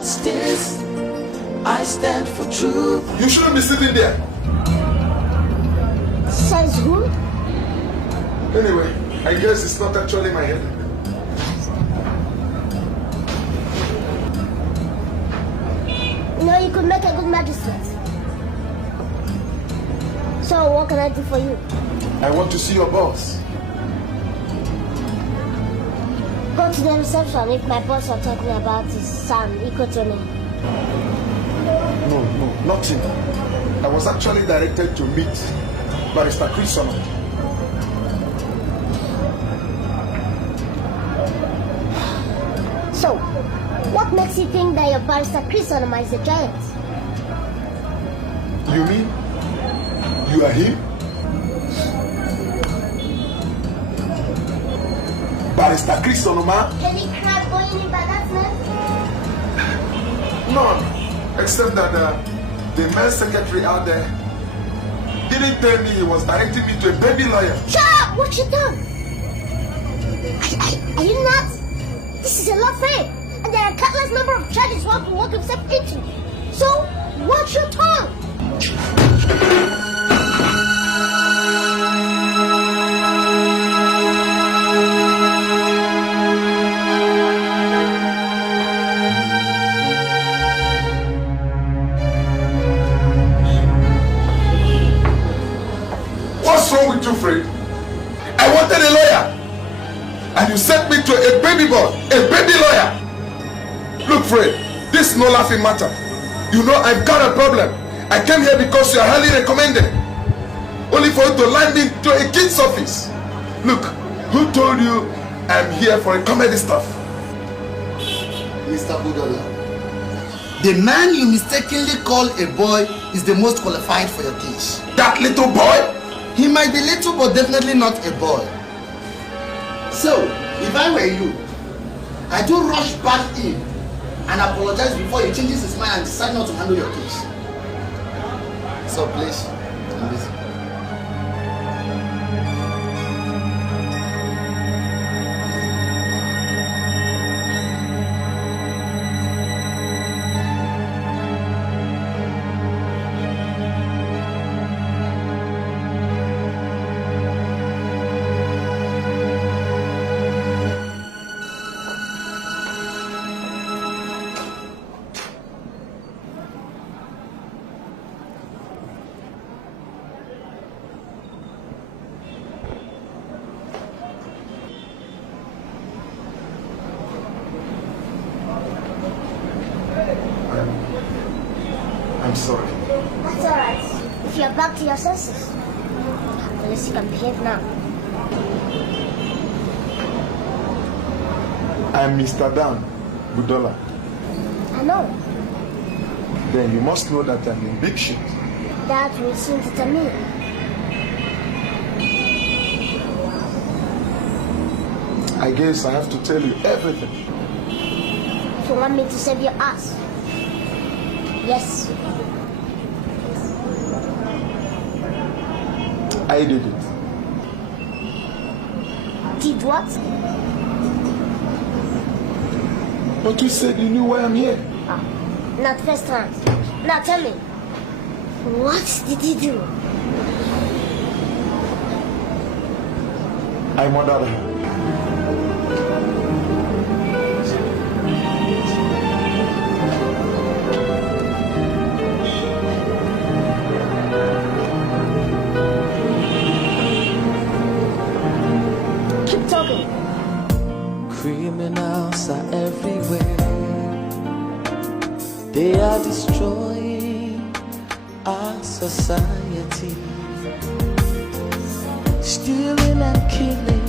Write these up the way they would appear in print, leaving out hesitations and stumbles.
Justice, I stand for truth. You shouldn't be sitting there. Says who? Anyway, I guess it's not actually my head. You know, you could make a good magistrate. So, what can I do for you? I want to see your boss. Go to the reception if my boss are talking about his son, Ikotone. No, nothing. I was actually directed to meet Barrister Chris Sono. So, what makes you think that your Barrister Chris Sono is a giant? You mean you are him? Barrister Chris Sonoma? Any crab going in by that man? None. Except that the men's secretary out there didn't tell me he was directing me to a baby lawyer. Shut up! What you done? Are you nuts? This is a law firm, and there are countless number of charges one can work himself into. So, watch your tongue! What's wrong with you, Fred? I wanted a lawyer, and you sent me to a baby boy, a baby lawyer. Look, Fred, this is no laughing matter. You know I've got a problem. I came here because you are highly recommended, only for you to land me to a kid's office. Look, who told you I'm here for a comedy stuff? Mr. Budola, the man you mistakenly call a boy is the most qualified for your case. That little boy? He might be little, but definitely not a boy. So, if I were you, I do rush back in and apologize before he changes his mind and decides not to handle your case. So please, I'm busy. I'm sorry. That's alright. If you're back to your senses, at least you can behave now. I'm Mr. Dan Budola. I know. Then you must know that I'm in big shit. That will soon determine. I guess I have to tell you everything. If you want me to save your ass. Yes. I did it. Did what? But you said you knew why I'm here. Ah, not first round. Now tell me, what did you do? I murdered her. Keep talking. Criminals are everywhere. They are destroying our society. Stealing and killing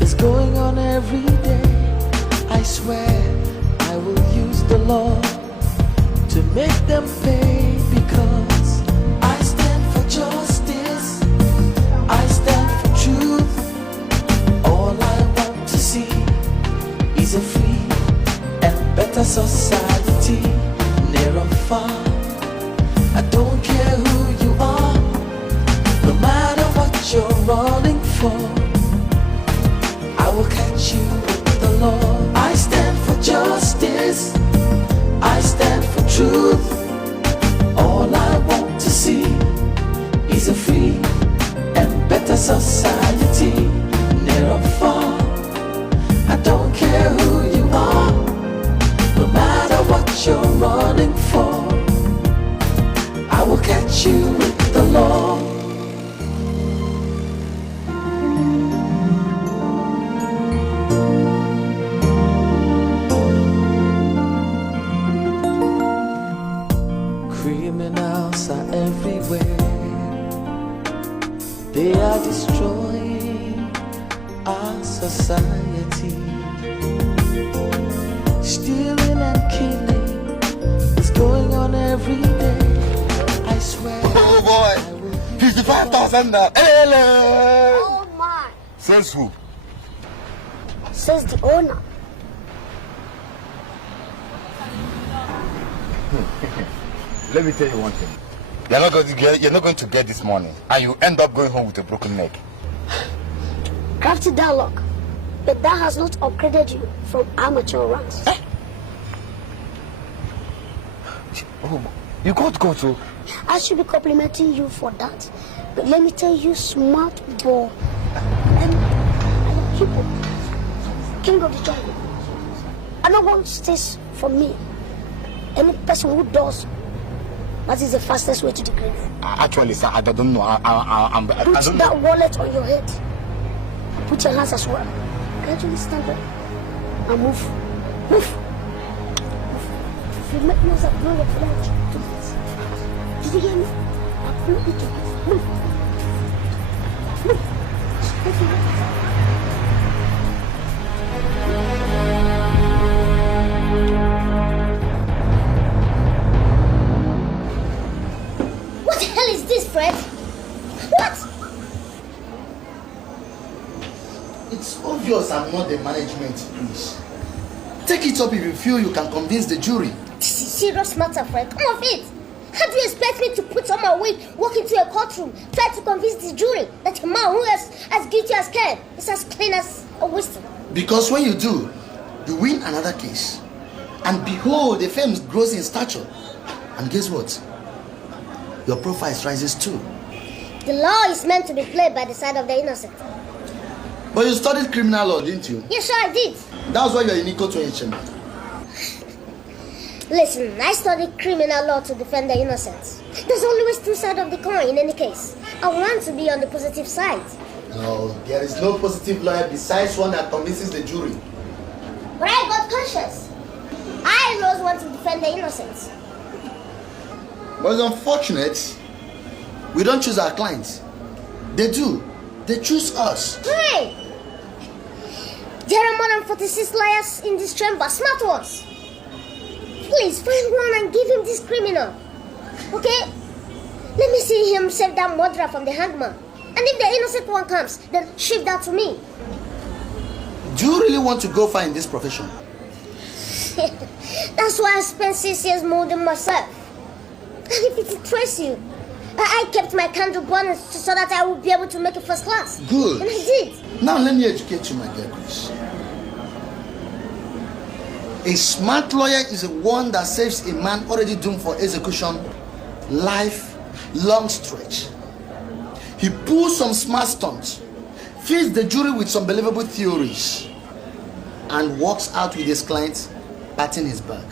is going on every day. I swear I will use the law to make them pay, because I stand for justice, I stand for truth. All I want to see is a free and better society, near or far. I don't care who you are, no matter what you're running for, I will catch you with the law. I stand for justice, No matter what you're running for, I will catch you with the law. Criminals are everywhere. They are destroying our society. Stealing and killing is going on every day. I swear. Oh boy, 55,000 now. Hello. Oh my. Says who? Says the owner. Let me tell you one thing. You're not going to get this money, and you end up going home with a broken neck. Crafty dialogue. But that has not upgraded you from amateur ranks. Eh? Oh, you got go to. I should be complimenting you for that. But let me tell you, smart boy. And people, king of the jungle. I don't want this for me. Any person who does, that is the fastest way to the grave. Actually, sir, I don't know. Put that wallet on your head. Put your hands as well. Gradually stand up and move. Move. If you make noise, I'll blow your flash to bits. Did you hear me? I'll blow it to bits. Move. Move. What the hell is this, Fred? What? It's obvious I'm not the management, please. Take it up if you feel you can convince the jury. This is serious matter, Fred. Come off it. How do you expect me to put on my wig, walk into a courtroom, try to convince the jury that a man who is as guilty as Ken is as clean as a whistle? Because when you do, you win another case. And behold, the firm grows in stature. And guess what? Your profile rises too. The law is meant to be played by the side of the innocent. But you studied criminal law, didn't you? Yes, sure I did. That's why you're in Iko to chamber. Listen, I studied criminal law to defend the innocent. There's always two sides of the coin in any case. I want to be on the positive side. No, there is no positive lawyer besides one that convinces the jury. But I got conscious. I always want to defend the innocent. But it's unfortunate, we don't choose our clients. They do. They choose us. Hey! There are more than 46 lawyers in this chamber, smart ones. Please find one and give him this criminal. Okay? Let me see him save that murderer from the hangman. And if the innocent one comes, then shift that to me. Do you really want to go far in this profession? That's why I spent 6 years molding myself. And if it interests you, I kept my candle burning so that I would be able to make it first class. Good. And I did. Now let me educate you, my dear Chris. A smart lawyer is one that saves a man already doomed for execution life long stretch. He pulls some smart stunts, feeds the jury with some believable theories, and walks out with his clients patting his back.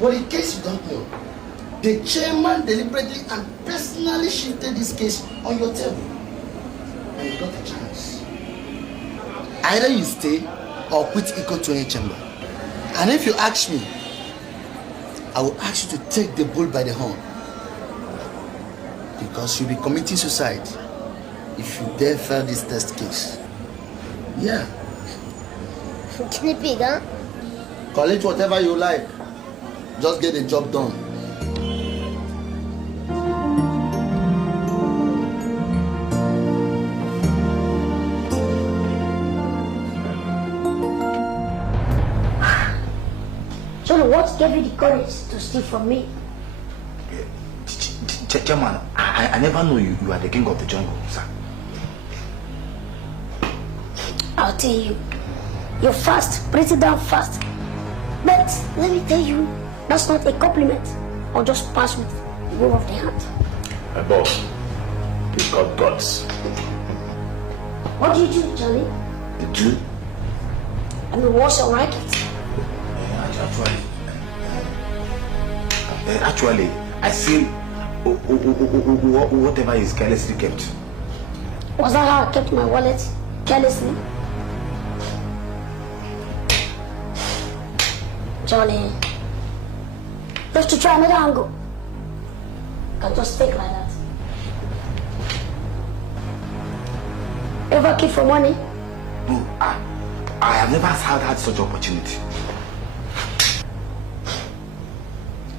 But in case you don't know, the chairman deliberately and personally shifted this case on your table. And you got a chance. Either you stay or quit Iko to chamber. And if you ask me, I will ask you to take the bull by the horn. Because you'll be committing suicide if you dare fail this test case. Yeah. Guinea pig, huh? Call it whatever you like. Just get the job done. So what gave you the courage to steal from me? Chairman, I never knew you are the king of the jungle, sir. I'll tell you, you're fast, pretty damn fast. But let me tell you, that's not a compliment. I'll just pass with the wave of the hand. My boss, he's got guts. What do you do, Johnny? The Jew? I mean, what's your racket? I Actually, I see whatever is carelessly kept. Was that how I kept my wallet carelessly? Johnny, just to try another angle. Can just take like that. Ever keep for money? No, I have never had such opportunity.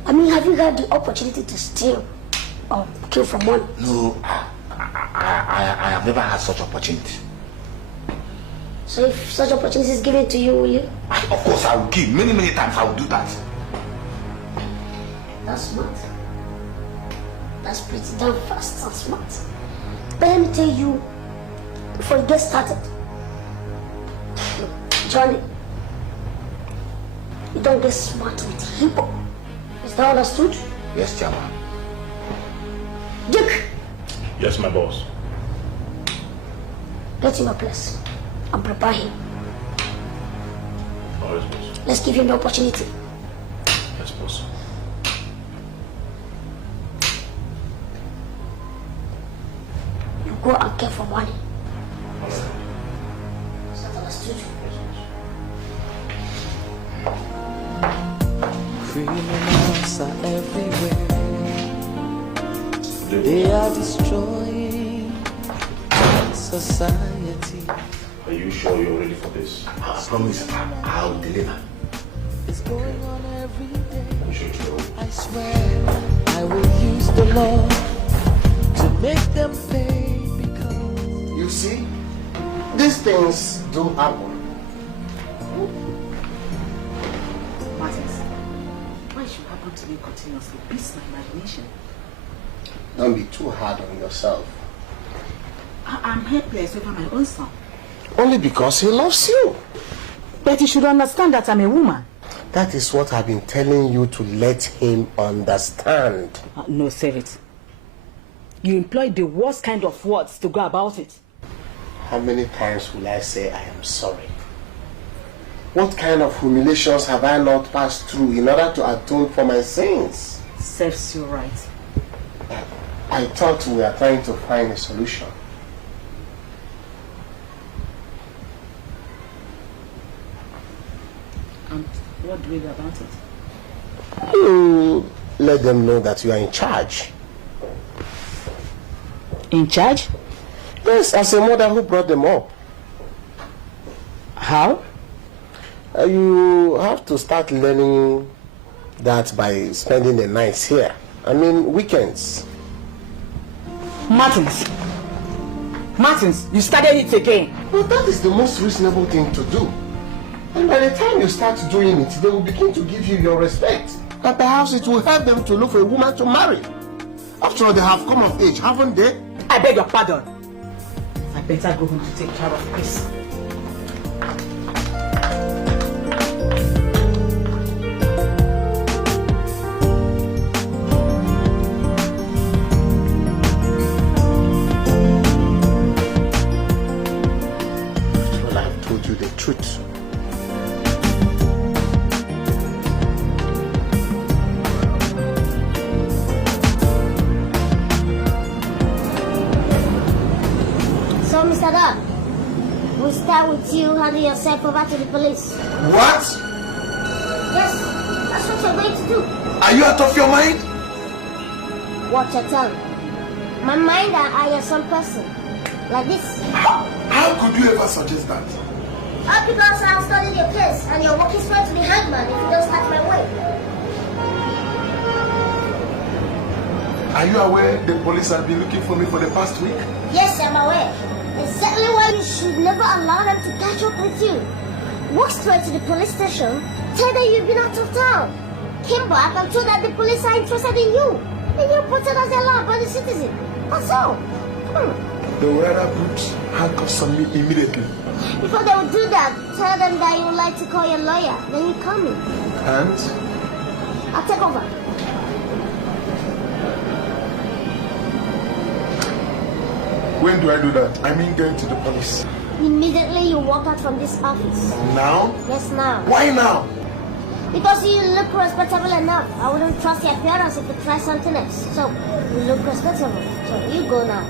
I mean, have you had the opportunity to steal or kill for money? No, I have never had such opportunity. So if such opportunity is given to you, will you? Of course I will give. Many times I will do that. That's smart. That's pretty damn fast and smart. But let me tell you, before you get started, look, Johnny, you don't get smart with hip-hop. Is that understood? Yes, Chairman. Dick, Yes, my boss. get in your place and prepare him. Always, boss. Let's give him the opportunity. Yes, boss. You go and care for money. All right. Is that understood? Criminals are everywhere. They are destroying our society. Are you sure you're ready for this? I promise I'll deliver. It's going on every day. I'm sure you will. I swear I will use the law to make them pay because You see, these things do happen. Martins, why should happen to me continuously? Beats my imagination. Don't be too hard on yourself. I'm helpless over my own son. Only because he loves you. But you should understand that I'm a woman. That is what I've been telling you to let him understand. No, save it. You employ the worst kind of words to go about it. How many times will I say I am sorry? What kind of humiliations have I not passed through in order to atone for my sins? Serves you right. I thought we were trying to find a solution. And what do we do about it? You let them know that you are in charge. In charge? Yes, as a mother who brought them up. How? You have to start learning that by spending the nights here. I mean, weekends. Martins, you started it again. But that is the most reasonable thing to do. And by the time you start doing it, they will begin to give you your respect. And perhaps it will help them to look for a woman to marry. After all, they have come of age, haven't they? I beg your pardon. I better go home to take care of Chris. Well, I have told you the truth. So, Mr. Dog, we'll start with you handing yourself over to the police. What? Yes, that's what you're going to do. Are you out of your mind? Watch your tongue. My mind and I are some person. Like this. How could you ever suggest that? All because I've studied your case and you're walking straight to the hangman if you don't start my way. Are you aware the police have been looking for me for the past week? Yes, I'm aware. Exactly why you should never allow them to catch up with you. Walk straight to the police station, tell them you've been out of town. Came back and told that the police are interested in you. And you're portrayed as a law-abiding citizen. That's all. They will rather put handcuffs on me immediately. Before they will do that, tell them that you would like to call your lawyer. Then you call me. And I'll take over. when do I do that? I mean going to the police. Immediately you walk out from this office. Now? Yes, now. Why now? Because you look respectable enough. I wouldn't trust your appearance if you try something else. So, you look respectable. So, you go now.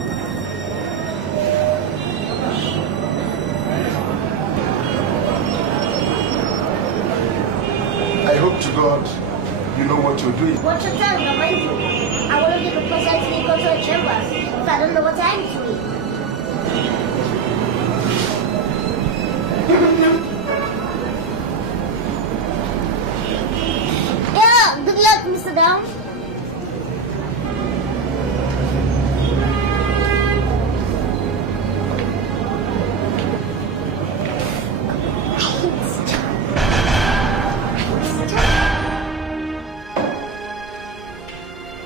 I hope to God you know what you're doing. What you're trying to remind you? I wouldn't be the person to go to the chambers if I don't know what I'm doing. Yeah, good luck, Mr. Down.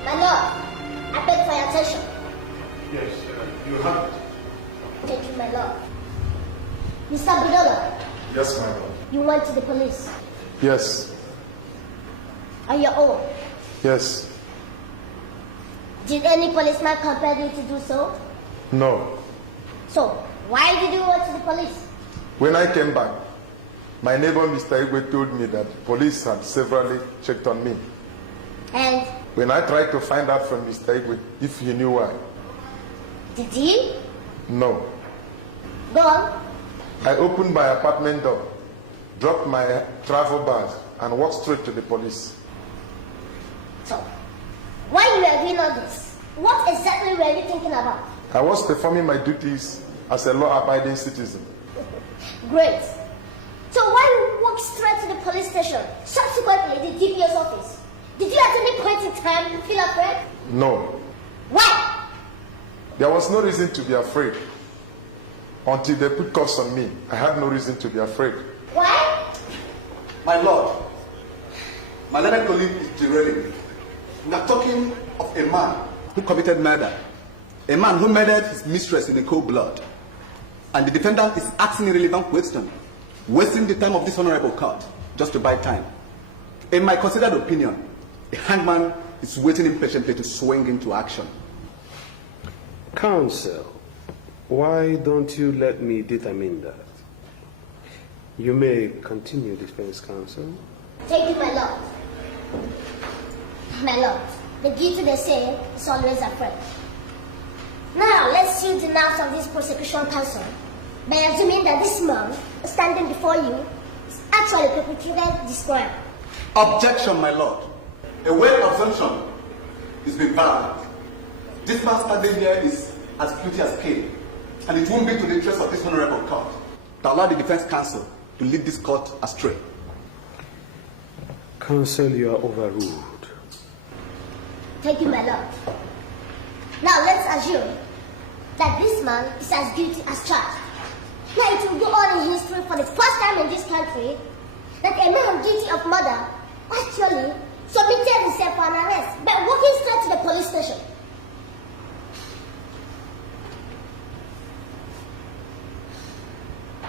My lord, I beg for your attention. Yes, you have. Thank you, my lord. Mr. Budola, Yes, my lord. you went to the police Yes, on your own. yes, Did any policeman compel you to do so? no. So, why did you go to the police? When I came back, my neighbor Mr. Igwe told me that the police had severally checked on me. And When I tried to find out from Mr. Igwe if he knew why, did you? no. Go on. I opened my apartment door, dropped my travel bag, and walked straight to the police. So, while you were doing all this, what exactly were you thinking about? I was performing my duties as a law-abiding citizen. Great. So why you walk straight to the police station, subsequently the DPO's office? Did you at any point in time feel afraid? No, Why? there was no reason to be afraid. Until they put cuffs on me, I had no reason to be afraid. Why? My lord, my learned colleague is derailing. We are talking of a man who committed murder. A man who murdered his mistress in cold blood. And the defendant is asking irrelevant questions, wasting the time of this honorable court just to buy time. In my considered opinion, a hangman is waiting impatiently to swing into action. Counsel, why don't you let me determine that? You may continue, defense counsel. Thank you, my lord. My lord, the guilty they say is always afraid. Now, let's see the nerves of this prosecution counsel by assuming that this man standing before you is actually perpetrated this crime. Objection, my lord. A weight assumption is being violated. This man standing here is as guilty as Cain, and it won't be to the interest of this honorable court to allow the defense counsel to lead this court astray. Counsel, you are overruled. Thank you, my lord. Now, let's assume that this man is as guilty as charged. Now, it will go on in history for the first time in this country that a man guilty of murder actually submitted himself for an arrest by walking straight to the police station.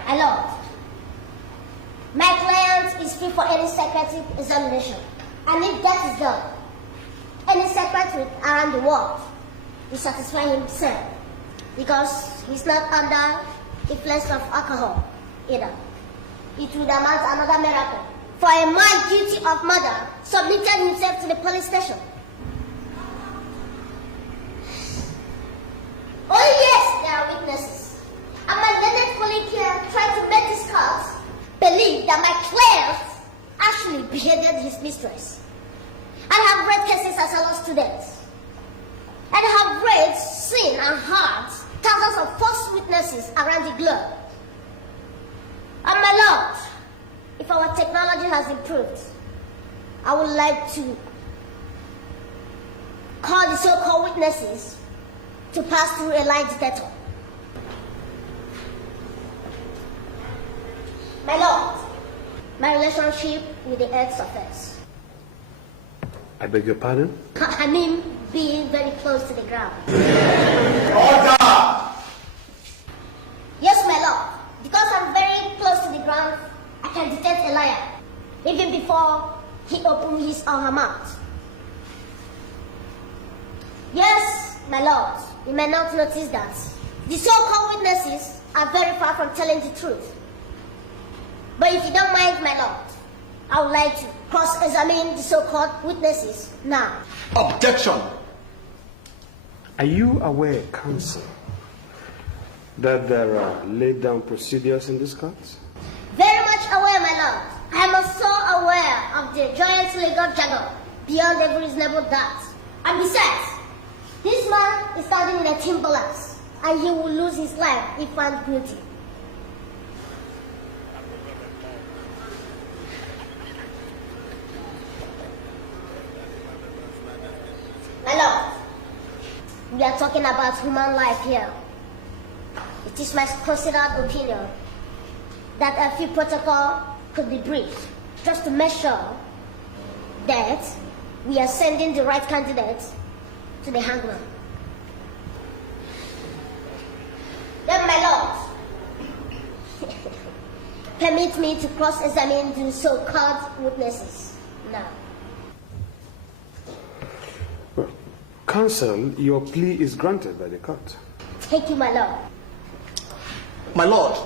My lord, my client is free for any psychiatric examination, and if that is done, any psychiatrist around the world will satisfy himself because he's not under influence of alcohol either. It would amount to another miracle for a man guilty of murder submitted himself to the police station. Oh yes, there are witnesses. And my learned colleague here tried to make this court believe that my client actually beheaded his mistress. I have read cases as a law student. And have read, seen, and heard thousands of false witnesses around the globe. And my lord, if our technology has improved, I would like to call the so-called witnesses to pass through a lie detector. My lord, my relationship with the earth's surface. I beg your pardon? I mean, being very close to the ground. Order! Yes, my lord. Because I'm very close to the ground, I can detect a liar, even before he opens his or her mouth. Yes, my lord. You may not notice that. The so-called witnesses are very far from telling the truth. But if you don't mind, my lord, I would like to cross-examine the so-called witnesses now. Objection. Are you aware, counsel, that there are laid down procedures in this court? Very much aware, my lord. I am also aware of the giant legal jargon beyond every reasonable doubt. And besides, this man is standing in a timberlands, and he will lose his life if found guilty. My lord, we are talking about human life here. It is my considered opinion that a few protocol could be briefed just to make sure that we are sending the right candidate to the hangman. Then, my lord, permit me to cross-examine the so-called witnesses now. Well, counsel, your plea is granted by the court. Thank you, my lord. My lord,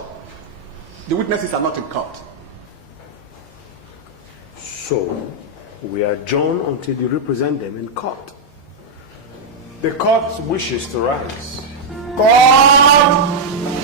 the witnesses are not in court. So, we adjourn until you represent them in court. The court wishes to rise. God!